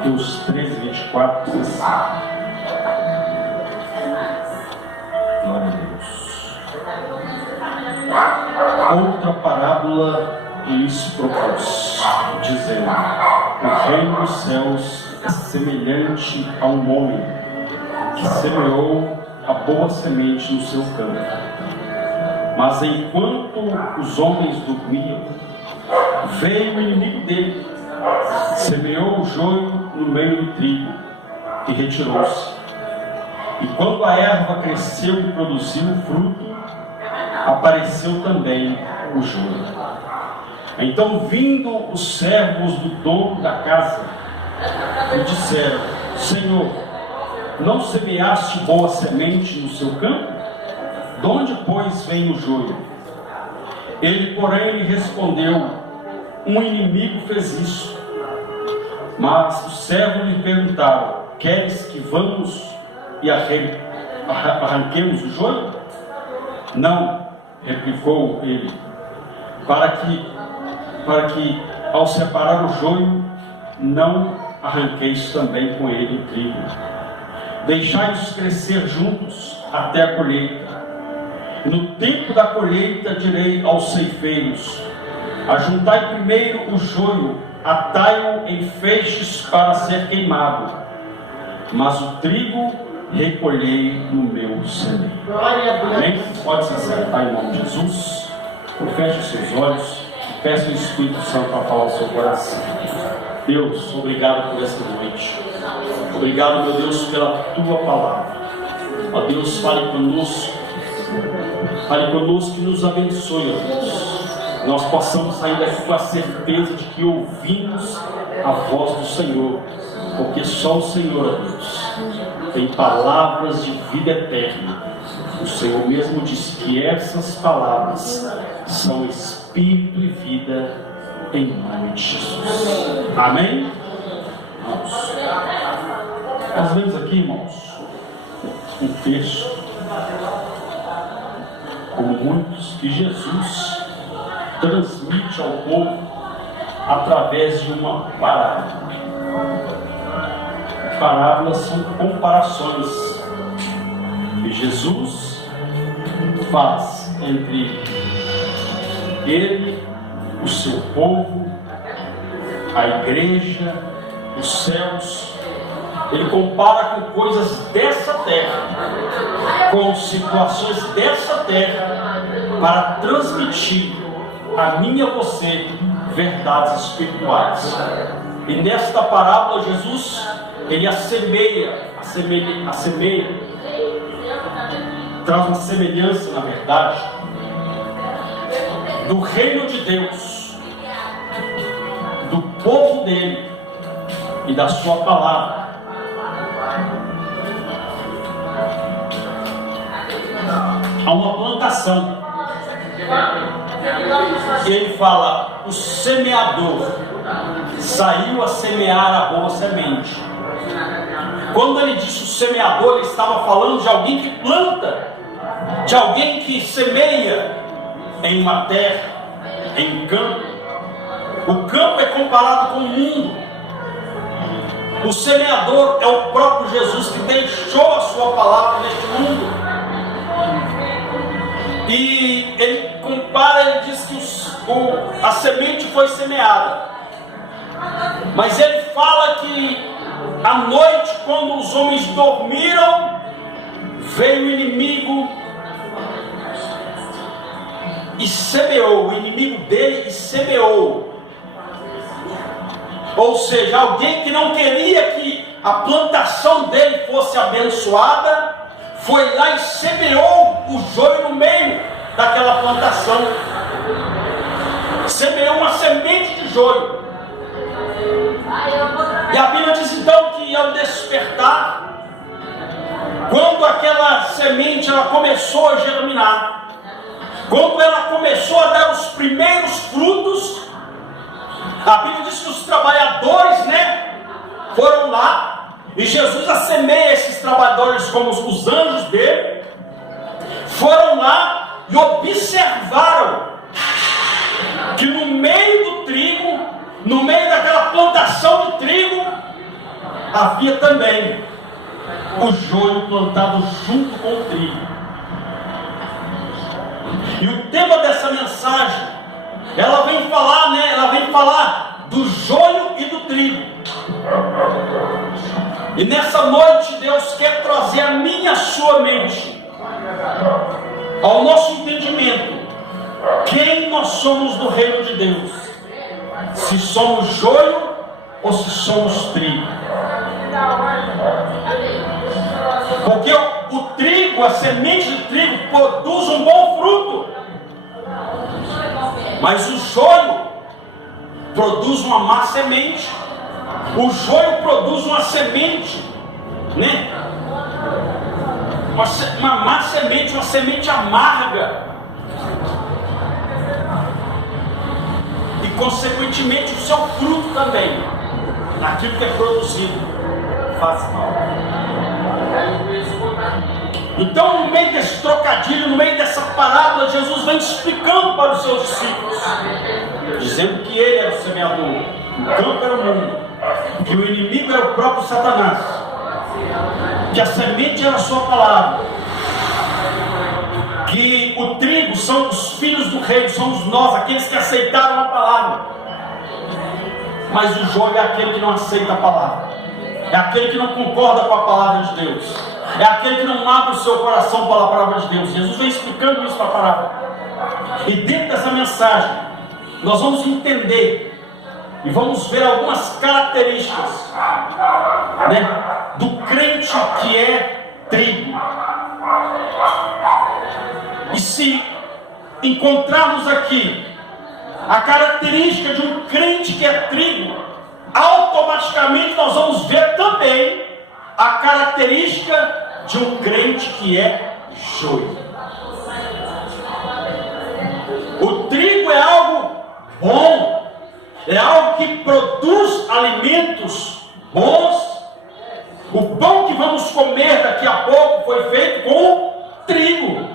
Mateus 13, 24, diz assim. Glória a Deus. Outra parábola lhes propôs, dizendo: o reino dos céus é semelhante a um homem que semeou a boa semente no seu campo. Mas enquanto os homens dormiam, veio o inimigo dele, semeou o joio no meio do trigo e retirou-se. E quando a erva cresceu e produziu fruto, apareceu também o joio. Então, vindo os servos do dono da casa, lhe disseram: Senhor, não semeaste boa semente no seu campo? De onde, pois, vem o joio? Ele, porém, lhe respondeu: um inimigo fez isso. Mas os servos lhe perguntaram: queres que vamos e arranquemos o joio? Não, replicou ele, para que ao separar o joio, não arranqueis também com ele o trigo. Deixai-os crescer juntos até a colheita. No tempo da colheita direi aos ceifeiros: ajuntai primeiro o joio, atai-o em feixes para ser queimado, mas o trigo recolhei no meu celeiro. Amém? Pode se sentar em nome de Jesus. Feche os seus olhos e peça o Espírito Santo para falar ao seu coração. Deus, obrigado por esta noite. Obrigado, meu Deus, pela tua palavra. Ó Deus, fale conosco e nos abençoe, ó Deus. Nós possamos sair daqui com a certeza de que ouvimos a voz do Senhor, porque só o Senhor, ó Deus, tem palavras de vida eterna. O Senhor mesmo diz que essas palavras são espírito e vida, em nome de Jesus. Amém? Irmãos, nós vemos aqui, irmãos, um texto, como muitos, que Jesus transmite ao povo através de uma parábola. Parábolas são comparações que Jesus faz entre ele, o seu povo, a igreja, os céus. Ele compara com coisas dessa terra, com situações dessa terra, para transmitir a mim e a você verdades espirituais. E nesta parábola Jesus, ele assemelha, traz uma semelhança, na verdade, do reino de Deus, do povo dele e da sua palavra. Há uma plantação, e ele fala: o semeador saiu a semear a boa semente. Quando ele disse o semeador, ele estava falando de alguém que planta, de alguém que semeia em uma terra, em campo. O campo é comparado com o mundo. O semeador é o próprio Jesus, que deixou a sua palavra neste mundo. E ele compara, ele diz que a semente foi semeada. Mas ele fala que à noite, quando os homens dormiram, veio o inimigo e semeou, o inimigo dele e semeou. Ou seja, alguém que não queria que a plantação dele fosse abençoada, foi lá e semeou o joio no meio daquela plantação. Semeou uma semente de joio. E a Bíblia diz então que ao despertar, quando aquela semente ela começou a germinar, quando ela começou a dar os primeiros frutos, a Bíblia diz que os trabalhadores, foram lá, e Jesus assemelha esses trabalhadores como os anjos dele, foram lá e observaram que no meio do trigo, no meio daquela plantação de trigo, havia também o joio plantado junto com o trigo. E o tema dessa mensagem, ela vem falar do joio e do trigo. E nessa noite Deus quer trazer a minha e a sua mente ao nosso entendimento quem nós somos no reino de Deus, se somos joio ou se somos trigo. Porque o trigo, a semente de trigo produz um bom fruto, mas o joio produz uma má semente. O joio produz uma semente, né? Uma má semente, uma semente amarga. E consequentemente o seu fruto também, aquilo que é produzido, faz mal. Então, no meio desse trocadilho, no meio dessa parábola, Jesus vem explicando para os seus discípulos, dizendo que ele era o semeador, o campo era o mundo, que o inimigo era o próprio Satanás, que a semente era a sua palavra, que o trigo são os filhos do reino, somos nós, aqueles que aceitaram a palavra, mas o joio é aquele que não aceita a palavra, é aquele que não concorda com a palavra de Deus, é aquele que não abre o seu coração para a palavra de Deus. Jesus vem explicando isso para a parábola, e dentro dessa mensagem nós vamos entender e vamos ver algumas características, né, do crente que é trigo. E se encontrarmos aqui a característica de um crente que é trigo, automaticamente nós vamos ver também a característica de um crente que é joio. O trigo é algo bom, é algo que produz alimentos bons. O pão que vamos comer daqui a pouco foi feito com trigo.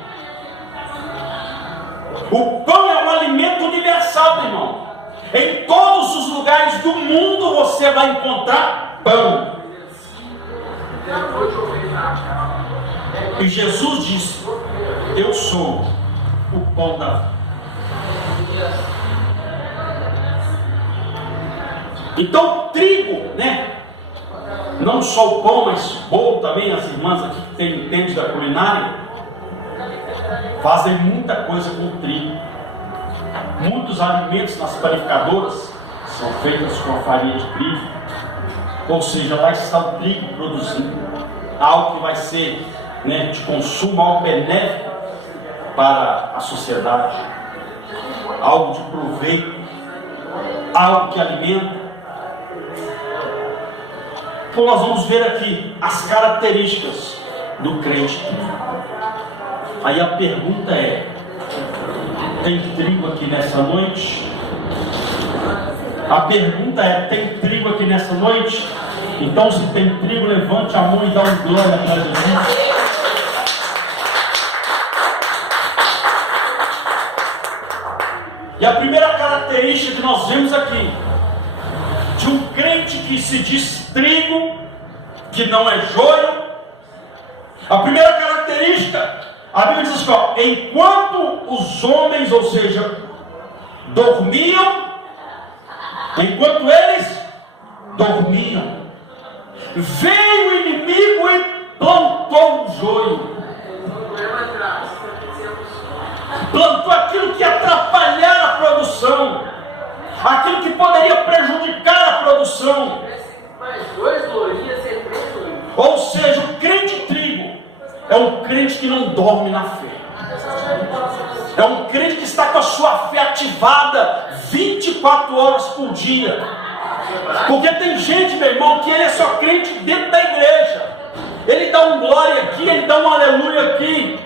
O pão é um alimento universal, irmão. Em todos os lugares do mundo você vai encontrar pão. E Jesus disse: eu sou o pão da vida. Então, trigo, né? Não só o pão, mas bolo também. As irmãs aqui que entendem da culinária fazem muita coisa com trigo. Muitos alimentos nas panificadoras são feitos com a farinha de trigo. Ou seja, lá está o trigo produzindo algo que vai ser, né, de consumo, algo benéfico para a sociedade, algo de proveito, algo que alimenta. Então nós vamos ver aqui as características do crente trigo. Aí a pergunta é: tem trigo aqui nessa noite? A pergunta é: tem trigo aqui nessa noite? Então, se tem trigo, levante a mão e dá um glória para Jesus. E a primeira característica que nós vemos aqui de um crente que se diz trigo, que não é joio, a primeira característica, a Bíblia diz assim, ó: enquanto os homens, ou seja, dormiam, enquanto eles dormiam, veio o inimigo e plantou o joio. Plantou aquilo que ia atrapalhar a produção, aquilo que poderia prejudicar a produção. Ou seja, o crente trigo é um crente que não dorme na fé. É um crente que está com a sua fé ativada 24 horas por dia. Porque tem gente, meu irmão, que ele é só crente dentro da igreja. Ele dá um glória aqui, ele dá um aleluia aqui,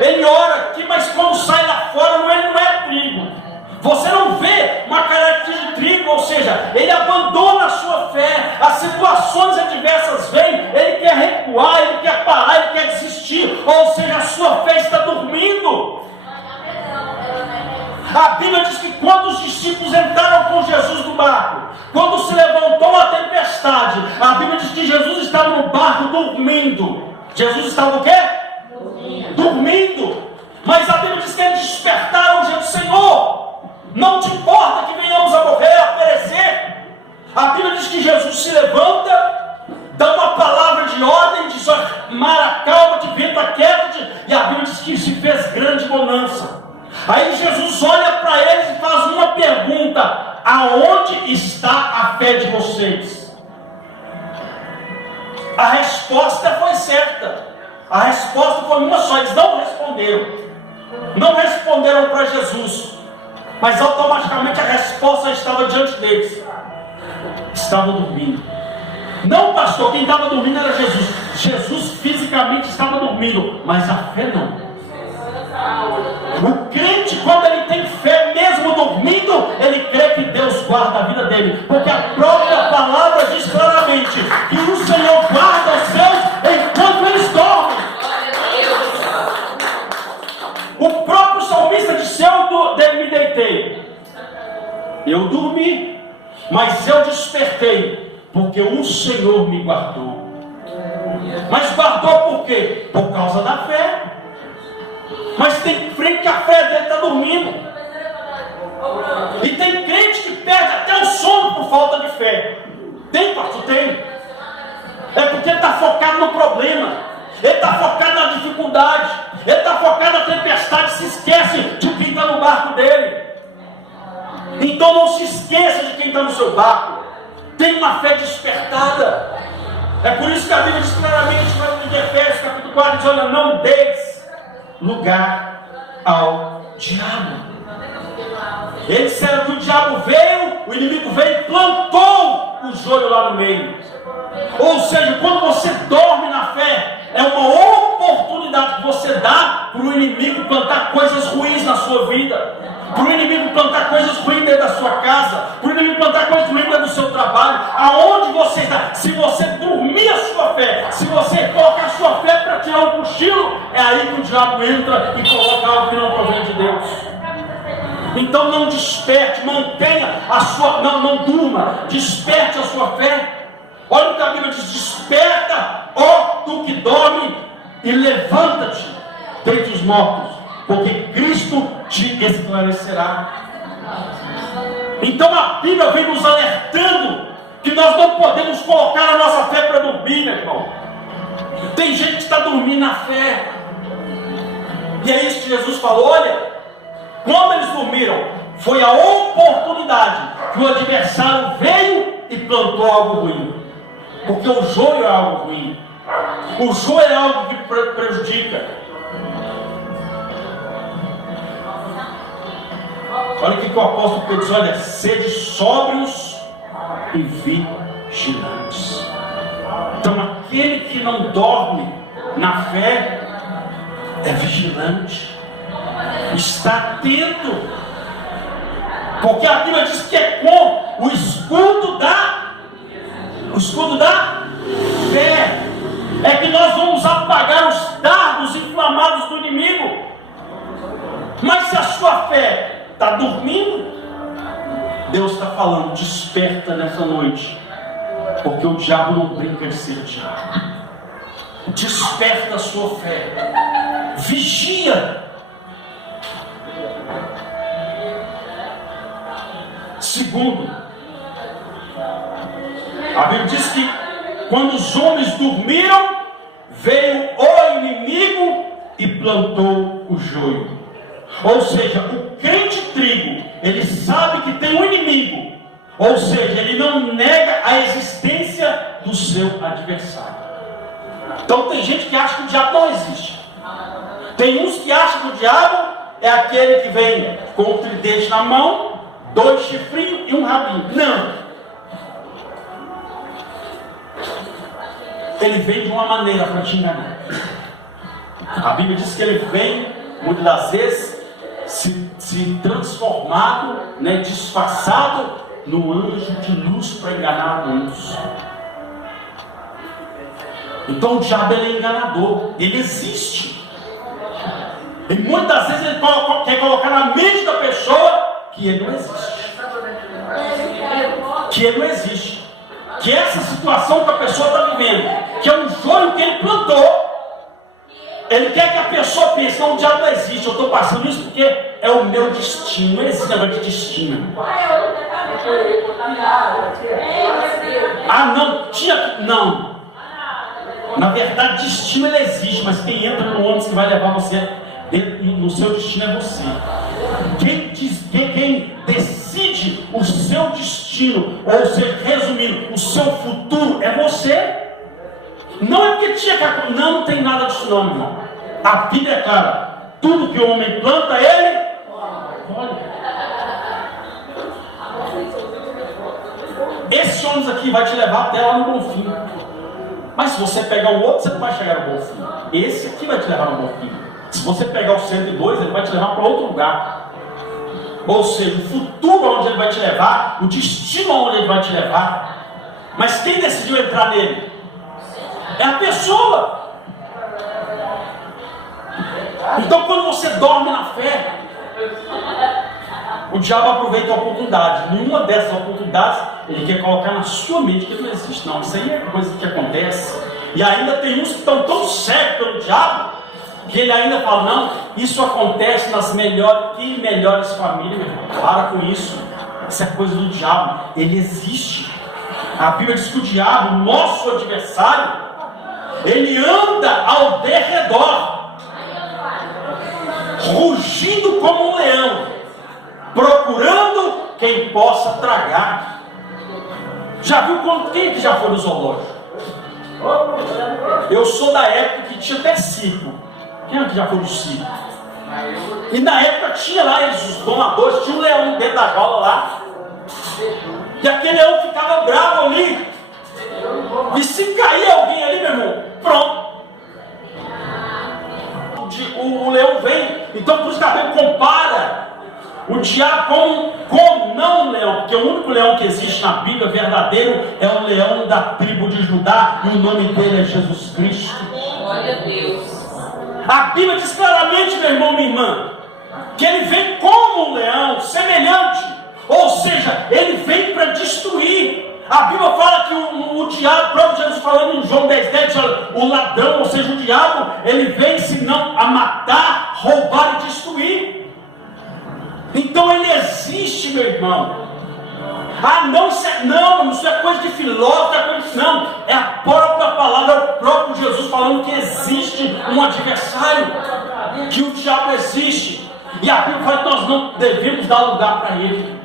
ele ora aqui, mas quando sai lá fora, ele não é trigo. Você não vê uma característica de trigo, ou seja, ele abandona a sua fé, as situações adversas vêm, ele quer recuar, ele quer parar, ele quer desistir, ou seja, a sua fé está dormindo. A Bíblia diz que quando os discípulos entraram com Jesus no barco, quando se levantou a tempestade, A Bíblia diz que Jesus estava no barco dormindo. Jesus estava o quê? Dormindo. Mas a Bíblia diz que eles despertaram o Senhor, não te importa que venhamos a morrer, a perecer. A Bíblia diz que Jesus se levanta, dá uma palavra de ordem, diz: mar, acalma-te, vento, aquieta-te. E a Bíblia diz que se fez grande bonança. Aí Jesus olha para eles e faz uma pergunta: aonde está a fé de vocês? A resposta foi certa. A resposta foi uma só. Eles não responderam. Não responderam para Jesus. Mas automaticamente a resposta estava diante deles. Estavam dormindo. Não, pastor, quem estava dormindo era Jesus. Jesus fisicamente estava dormindo, mas a fé não. O crente, quando ele tem fé, mesmo dormindo, ele crê que Deus guarda a vida dele, porque a própria palavra diz claramente que o Senhor guarda os seus enquanto eles dormem. O próprio salmista disse: eu me deitei, eu dormi, mas eu despertei, porque o Senhor me guardou. Mas guardou por quê? Por causa da fé. Mas tem crente que a fé dele está dormindo. E tem crente que perde até o sono por falta de fé. Tem, pastor? Tem. É porque ele está focado no problema. Ele está focado na dificuldade. Ele está focado na tempestade. Se esquece de quem está no barco dele. Então não se esqueça de quem está no seu barco. Tem uma fé despertada. É por isso que a Bíblia diz claramente em Efésios capítulo 4, diz: olha, não deis lugar ao diabo. Eles disseram que o diabo veio, o inimigo veio e plantou o joio lá no meio. Ou seja, quando você dorme na fé, é uma oportunidade que você dá para o inimigo plantar coisas ruins na sua vida, para o inimigo plantar coisas ruins dentro da sua casa, para o inimigo plantar coisas ruins dentro do seu trabalho. Aonde você está, se você dormir a sua fé, se você colocar a sua fé para tirar um cochilo, é aí que o diabo entra e coloca algo que não provém de Deus. Então não desperte, mantenha a sua, não durma, desperte a sua fé. Olha o que a Bíblia diz: desperta, ó tu que dorme, e levanta-te dentre os mortos, porque Cristo te esclarecerá. Então a Bíblia vem nos alertando que nós não podemos colocar a nossa fé para dormir, meu irmão. Tem gente que está dormindo na fé. E é isso que Jesus falou: olha, quando eles dormiram, foi a oportunidade que o adversário veio e plantou algo ruim. Porque o joio é algo ruim. O joio é algo que prejudica. Olha o que o apóstolo Pedro diz: olha, sede sóbrios e vigilantes. Então aquele que não dorme na fé é vigilante, está atento, porque a Bíblia diz que é com o escudo da fé é que nós vamos apagar os dardos inflamados do inimigo. Mas se a sua fé está dormindo, Deus está falando: desperta nessa noite, porque o diabo não brinca de ser diabo. Desperta a sua fé, vigia. Segundo, a Bíblia diz que quando os homens dormiram, veio o inimigo e plantou o joio. Ou seja, o crente trigo, ele sabe que tem um inimigo. Ou seja, ele não nega a existência do seu adversário. Então tem gente que acha que o diabo não existe. Tem uns que acham que o diabo é aquele que vem com o tridente na mão, 2 chifrinhos e um rabinho. Não. Ele vem de uma maneira para te enganar. A Bíblia diz que ele vem, muitas das vezes, se transformado, disfarçado no anjo de luz para enganar alguns. Então o diabo, ele é enganador, ele existe. E muitas vezes ele quer colocar na mente da pessoa que ele não existe. Que ele não existe. que essa situação que a pessoa está vivendo, que é um joio que ele plantou, ele quer que a pessoa pense, não, o diabo não existe, eu estou passando isso porque é o meu destino. Não existe negócio de destino. Ah, não. Na verdade, destino ele existe, mas quem entra no ônibus que vai levar você no seu destino é você. Quem decide o seu destino, ou seja, resumindo, o seu futuro, é você. Não é porque tinha que... Não tem nada disso não, meu irmão. A Bíblia é clara. Tudo que o homem planta, ele colhe. Esse ônibus aqui vai te levar até lá no Bonfim. Mas se você pegar o outro, você não vai chegar no Bonfim. Esse aqui vai te levar no Bonfim. Se você pegar o 102, ele vai te levar para outro lugar. Ou seja, o futuro onde ele vai te levar, o destino onde ele vai te levar. Mas quem decidiu entrar nele? É a pessoa. Então quando você dorme na fé, o diabo aproveita a oportunidade. Nenhuma dessas oportunidades ele quer colocar na sua mente que não existe. Não, isso aí é coisa que acontece. E ainda tem uns que estão tão cegos pelo diabo que ele ainda fala, não, isso acontece nas melhores famílias, meu irmão. Para com isso. Isso é coisa do diabo. Ele existe. A Bíblia diz que o diabo, nosso adversário, ele anda ao derredor, rugindo como um leão, procurando quem possa tragar. Já viu quem que já foi no zoológico? Eu sou da época que tinha até circo. Quem é que já foi no circo? E na época tinha lá, os domadores, tinha um leão dentro da gaula lá. E aquele leão ficava bravo ali. E se cair alguém ali, meu irmão, pronto. O leão vem. Então por isso que a Bíblia compara o diabo com não o leão. Porque o único leão que existe na Bíblia verdadeiro é o leão da tribo de Judá. E o nome dele é Jesus Cristo. Glória a Deus. A Bíblia diz claramente, meu irmão, minha irmã, que ele vem como um leão, semelhante. Ou seja, ele vem para destruir. A Bíblia fala que o diabo, próprio Jesus falando em João 10:10, o ladrão, ou seja, o diabo, ele vem senão a matar, roubar e destruir. Então ele existe, meu irmão. Ah, não, isso é coisa de filósofo, não, é a própria palavra, é o próprio Jesus falando que existe um adversário, que o diabo existe. E a Bíblia fala que nós não devemos dar lugar para ele.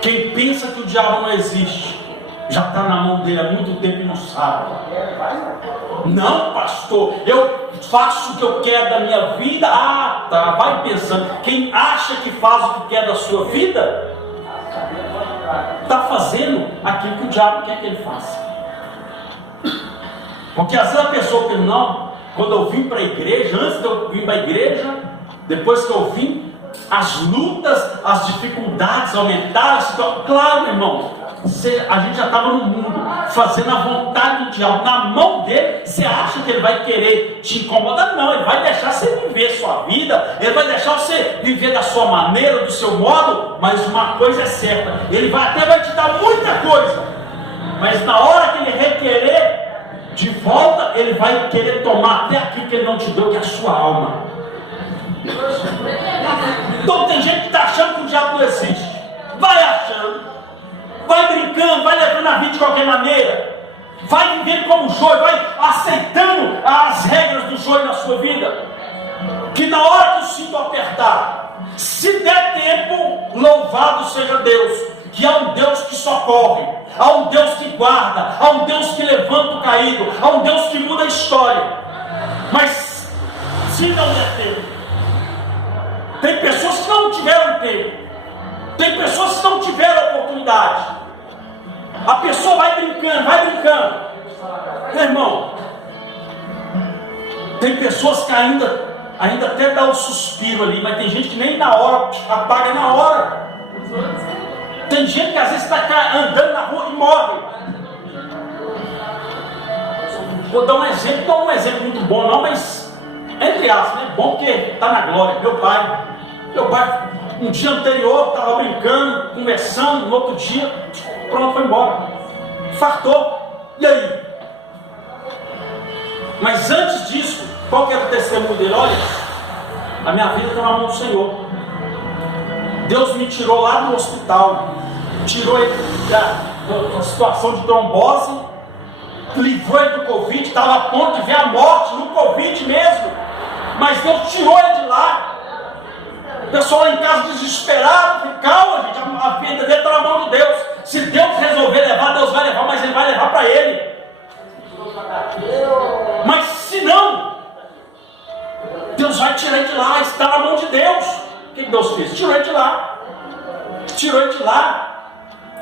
Quem pensa que o diabo não existe, já está na mão dele há muito tempo e não sabe. Não, pastor, eu faço o que eu quero da minha vida. Ah, tá, vai pensando. Quem acha que faz o que quer da sua vida, está fazendo aquilo que o diabo quer que ele faça. Porque às vezes a pessoa pensa, não, quando eu vim para a igreja, antes de eu vir para a igreja, depois que eu vim, as lutas, as dificuldades aumentaram. Claro, meu irmão, a gente já estava no mundo, fazendo a vontade do diabo, na mão dele. Você acha que ele vai querer te incomodar? Não, ele vai deixar você viver a sua vida, ele vai deixar você viver da sua maneira, do seu modo. Mas uma coisa é certa, ele até vai te dar muita coisa, mas na hora que ele requerer de volta, ele vai querer tomar até aquilo que ele não te deu, que é a sua alma. Então tem gente que está achando que o diabo não existe. Vai achando, vai brincando, vai levando a vida de qualquer maneira, vai vivendo como joio, vai aceitando as regras do joio na sua vida. Que na hora que o cinto apertar, se der tempo, louvado seja Deus, que há um Deus que socorre, há um Deus que guarda, há um Deus que levanta o caído, há um Deus que muda a história. Mas se não der tempo, tem pessoas que não tiveram tempo, tem pessoas que não tiveram oportunidade. A pessoa vai brincando. Meu irmão, tem pessoas que ainda até dá um suspiro ali, mas tem gente que nem na hora, apaga na hora. Tem gente que às vezes está andando na rua e morre. Vou dar um exemplo, não é um exemplo muito bom não, mas entre aspas, né? Bom porque está na glória. Meu pai Um dia anterior, estava brincando, conversando, no outro dia, pronto, foi embora. Fartou. E aí? Mas antes disso, qual que era o testemunho dele? Olha, a minha vida está na mão do Senhor. Deus me tirou lá do hospital, tirou ele da situação de trombose, livrou ele do Covid, estava a ponto de ver a morte no Covid mesmo, mas Deus tirou ele de lá. O pessoal lá em casa desesperado, calma gente, a vida dele está na mão de Deus. Se Deus resolver levar, Deus vai levar, mas Ele vai levar para ele. Mas se não, Deus vai tirar ele de lá, está na mão de Deus. O que Deus fez? Tirou ele de lá. Tirou ele de lá.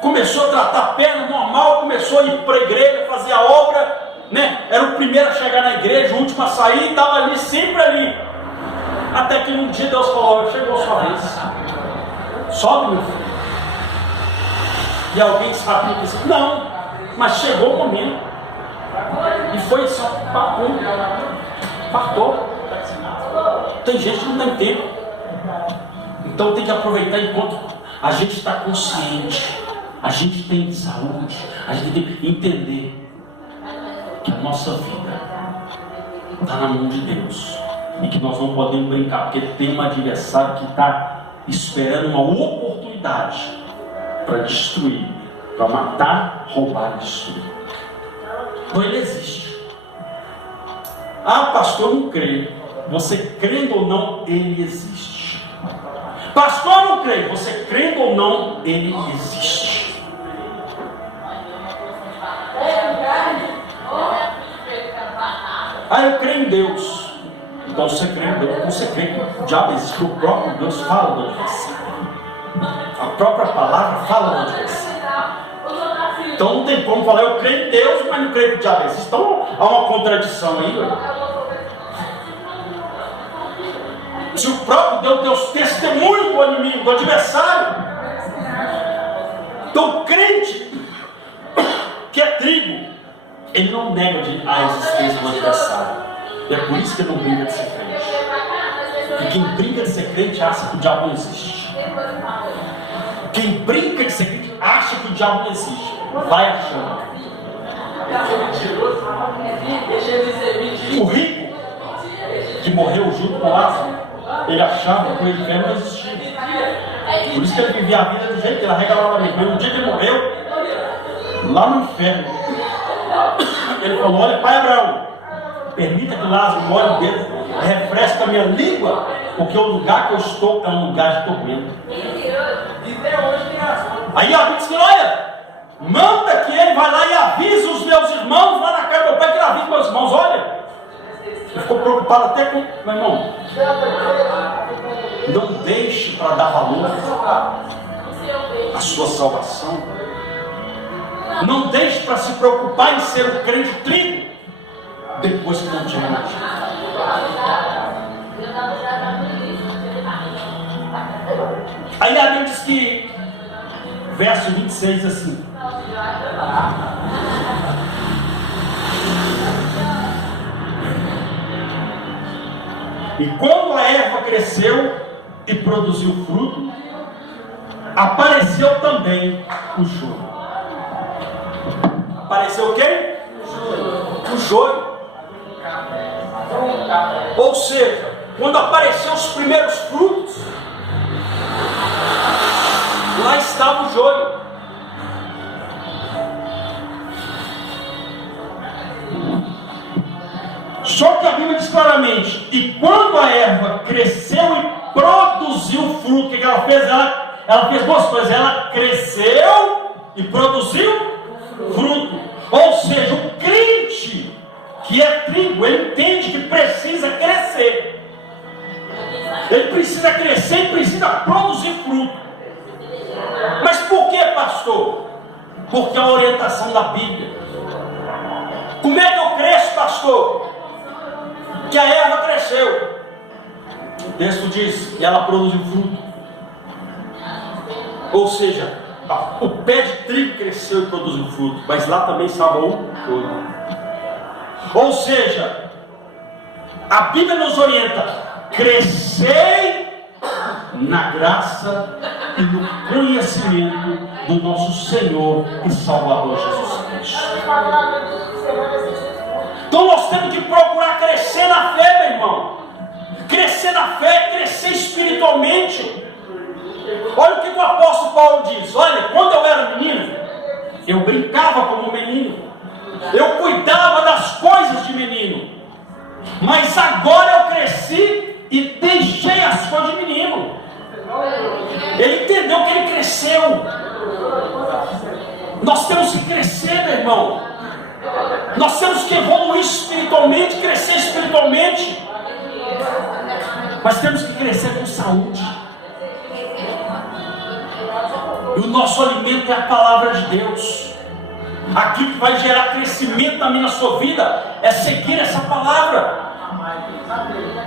Começou a tratar a perna normal, começou a ir para a igreja, fazer a obra, né? Era o primeiro a chegar na igreja, o último a sair, estava ali, sempre ali. Até que um dia Deus falou: chegou a sua vez. Sobe, meu filho. E alguém sabia que disse: não, mas chegou o momento. E foi só papum, partou. Tem gente que não tem tempo. Então tem que aproveitar enquanto a gente está consciente, a gente tem saúde, a gente tem que entender que a nossa vida está na mão de Deus e que nós não podemos brincar, porque tem um adversário que está esperando uma oportunidade para destruir, para matar, roubar e destruir. Então ele existe. Ah, pastor, eu não creio. Você crendo ou não, ele existe. Pastor, eu não creio. Você crendo ou não, ele existe. Ah, eu creio em Deus. Então você crê em Deus. Você crê que o diabo existe, que o próprio Deus fala de onde você. A própria palavra fala de onde você. Então não tem como falar: eu creio em Deus, mas não creio que o diabo existe. Então há uma contradição aí. Se o próprio Deus deu testemunho do inimigo, do adversário. Então o crente que é trigo, ele não nega a existência do adversário. E é por isso que ele não brinca de ser crente. Porque quem brinca de ser crente acha que o diabo não existe. Quem brinca de ser crente acha que o diabo não existe. Vai achando. O rico que morreu junto com Lázaro, ele achava que o inferno não existia. Por isso que ele vivia a vida do jeito que ele arregalava mesmo. Mas no dia que ele morreu, lá no inferno, ele falou: olha, pai Abraão, permita que Lázaro molhe o dedo, refresque a minha língua, porque o lugar que eu estou é um lugar de tormento. Aí a Bíblia diz: olha, manda que ele vá lá e avise os meus irmãos lá na casa do meu pai, que ele avise meus irmãos. Olha, ele ficou preocupado até com... Meu irmão, não deixe para dar valor à sua salvação. Não deixe para se preocupar em ser um crente trigo depois que não tiver mais. Aí a Bíblia diz que, verso 26 assim: e quando a erva cresceu e produziu fruto, apareceu também o joio. Apareceu quem? O joio. Ou seja, quando apareceram os primeiros frutos, lá estava o joio. Só que a Bíblia diz claramente: e quando a erva cresceu e produziu fruto, o que ela fez? Ela fez duas coisas: ela cresceu e produziu fruto. Ou seja, o crente que é trigo, ele entende que precisa crescer. Ele precisa crescer e precisa produzir fruto. Mas por que, pastor? Porque a orientação da Bíblia. Como é que eu cresço, pastor? Que a erva cresceu. O texto diz que ela produziu fruto. Ou seja, o pé de trigo cresceu e produziu fruto, mas lá também estava o joio. Ou seja, a Bíblia nos orienta: crescei na graça e no conhecimento do nosso Senhor e Salvador Jesus Cristo. Então nós temos que procurar crescer na fé, meu irmão. Crescer na fé, crescer espiritualmente. Olha o que o apóstolo Paulo diz. Olha, quando eu era menino, eu brincava como menino. Eu cuidava das coisas de menino. Mas agora eu cresci e deixei as coisas de menino. Ele entendeu que ele cresceu. Nós temos que crescer, meu irmão. Nós temos que evoluir espiritualmente, crescer espiritualmente. Mas temos que crescer com saúde. E o nosso alimento é a palavra de Deus. Aquilo que vai gerar crescimento na minha, na sua vida é seguir essa palavra.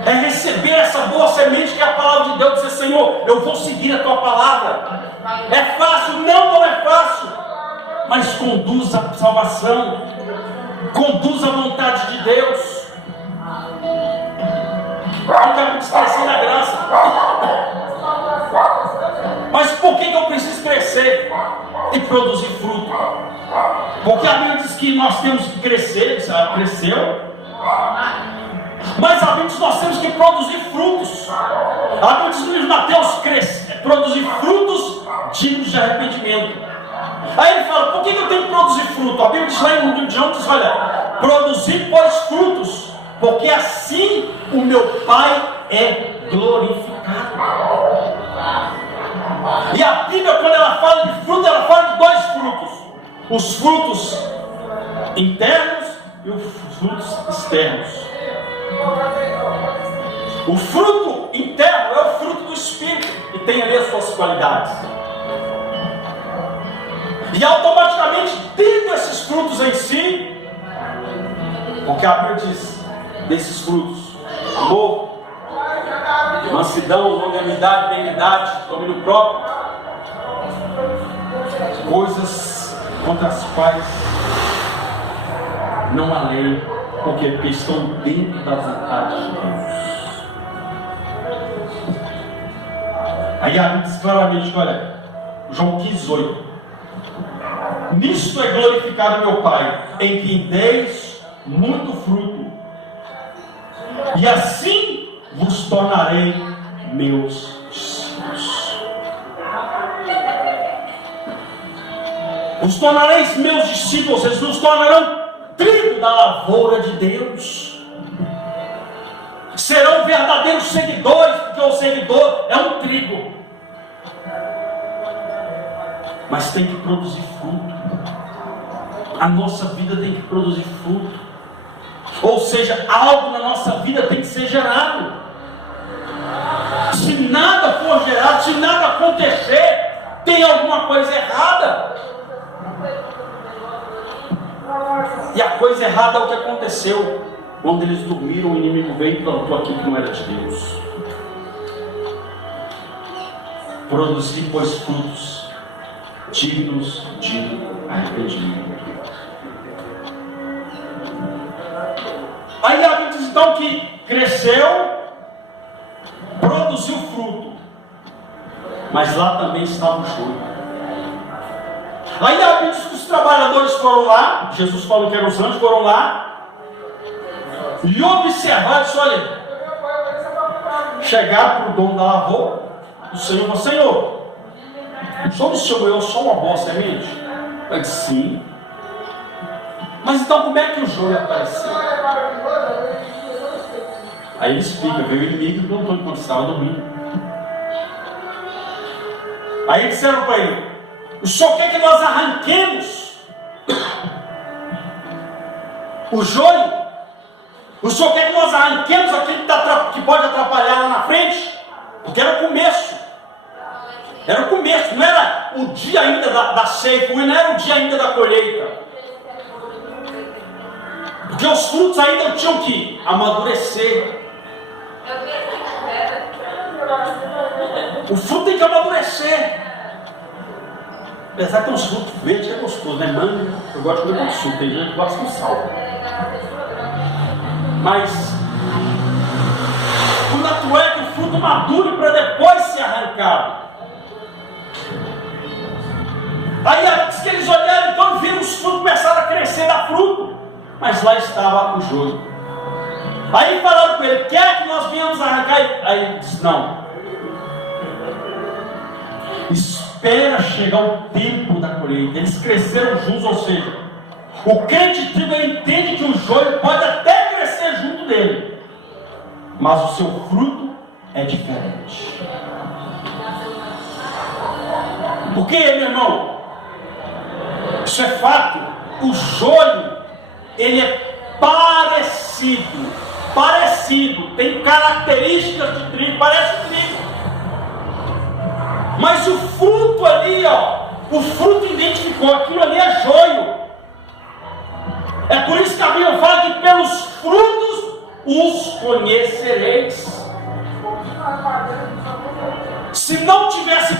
É receber essa boa semente que é a palavra de Deus. Dizer: Senhor, eu vou seguir a tua palavra. É fácil? Não é fácil. Mas conduz à salvação. Conduz à vontade de Deus. Eu quero crescer na graça. Mas por que eu preciso crescer e produzir fruto? Porque a Bíblia diz que nós temos que crescer. Ela cresceu. Mas a Bíblia diz que nós temos que produzir frutos. A Bíblia diz no livro de Mateus: produzir frutos dignos de arrependimento. Aí ele fala: por que eu tenho que produzir fruto? A Bíblia diz lá em livro de João: diz, olha, produzir pois frutos, porque assim o meu Pai é glorificado. E a Bíblia, quando ela fala de fruto, ela fala de dois frutos: os frutos internos e os frutos externos. O fruto interno é o fruto do Espírito, que tem ali as suas qualidades. E automaticamente, tendo esses frutos em si, porque a Bíblia diz desses frutos: amor, mansidão, longanimidade, benignidade, domínio próprio, coisas contra as quais não há lei, porque estão dentro da vontade de Deus. Aí a Bíblia diz claramente: olha, João 15:8: nisto é glorificado meu Pai, em que deis muito fruto, e assim vos tornarei meus discípulos. Vos tornareis meus discípulos, vocês nos tornarão trigo da lavoura de Deus. Serão verdadeiros seguidores, porque o seguidor é um trigo. Mas tem que produzir fruto. A nossa vida tem que produzir fruto. Ou seja, algo na nossa vida tem que ser gerado. Se nada for gerado, se nada acontecer, tem alguma coisa errada. E a coisa errada é o que aconteceu. Quando eles dormiram, o inimigo veio e plantou aquilo que não era de Deus. Produzir, pois, frutos dignos de arrependimento. Aí a Bíblia diz então que cresceu, produziu fruto, mas lá também estava o joio. Aí a Bíblia diz que os trabalhadores foram lá, Jesus falou que eram os anjos, foram lá e observaram, disse: olha, chegaram para o dono da lavoura, o Senhor falou: Senhor, o Senhor distribuiu só uma boa semente? Ele disse: sim. Mas então como é que o joio apareceu? Aí ele explica: veio o inimigo e plantou enquanto estava dormindo. Aí disseram para ele: o Senhor quer que nós arranquemos o joio? O Senhor quer que nós arranquemos aquilo que pode atrapalhar lá na frente? Porque era o começo. Era o começo, não era o dia ainda da ceifa, não era o dia ainda da colheita. Porque os frutos ainda tinham que amadurecer. O fruto tem que amadurecer. Apesar que tem uns frutos verdes que é gostoso, né? Manga, eu gosto de comer com suco, tem gente que gosta com sal. Mas o natural é que o fruto madure para depois depois ser arrancado. Aí diz que eles olharam, então viram os frutos começaram a crescer, dar fruto, mas lá estava o joio. Aí falaram com ele: quer que nós venhamos arrancar? Aí ele disse: não, espera chegar o tempo da colheita. Eles cresceram juntos, ou seja, o crente de trigo entende que o joio pode até crescer junto dele, mas o seu fruto é diferente. Por que, meu irmão? Isso é fato. O joio, ele é parecido, tem características de trigo, parece trigo. Mas o fruto ali, o fruto identificou, aquilo ali é joio. É por isso que a Bíblia fala que pelos frutos os conhecereis. Se não tivesse